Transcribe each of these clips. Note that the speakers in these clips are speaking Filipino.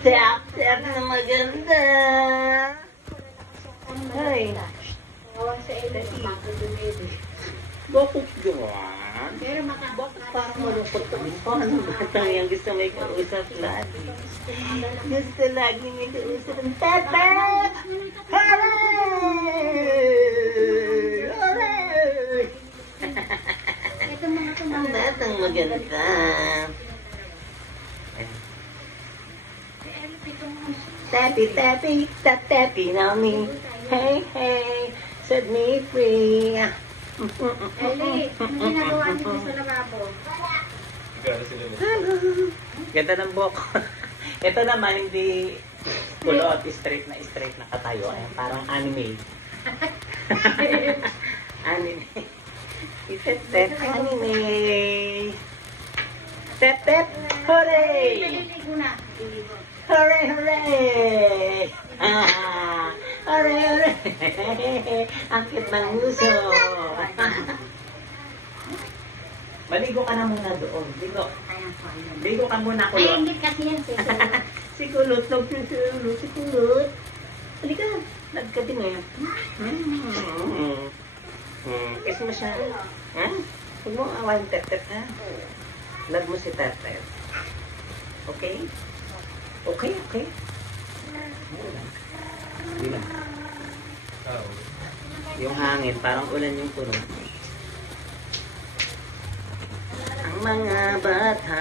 Tap, tap na maganda. Ay. Bakit gawan? Bakit parang malungkot ka din? Paano batang yan? Gusto may kausap lagi. Gusto lagi may kausap. Pepe! Hooray! Hooray! Ang batang maganda. Tappy, tappy, tap, tappy na me. Hey, hey, set me free. Ellie, ano ginagawa niyo sa lababo? Ganda ng buhok. Ito naman, hindi kulot, straight na katayo. Ayan, parang anime. Anime. Tep-tep, anime. Tep-tep, hooray! Naliligo na. Hooray, hooray! Ah, hooray, hooray! Ang cute ng uso. Maligo ka na muna doon. Ligo ka muna, Ay, kulot. hindi kasi yan. Si kulot, si kulot. Halika, nagka din eh. Kiss mo siya. Ha? Huwag mo awayin tep-tep, ha? Love mo si tep-tep. Okay? Okay, okay. Hindi lang. Yung hangin, parang ulan yung puno. Ang mga bata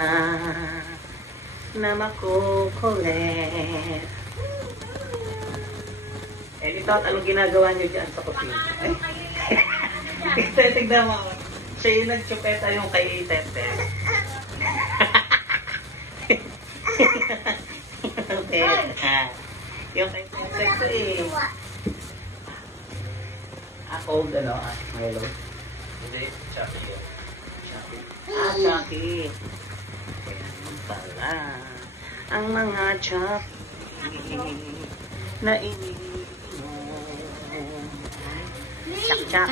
na makukulit. Eh, dito, anong ginagawa nyo dyan sa kusina? Eh? Tignan mo. Siya yung nagchupeta yung kay Tete. Yung kay Tete ko eh. Cold ano? Milo? Hindi, Chucky yun. Chucky. Kaya pala. Ang mga Chucky na iniinom. Chak-chak.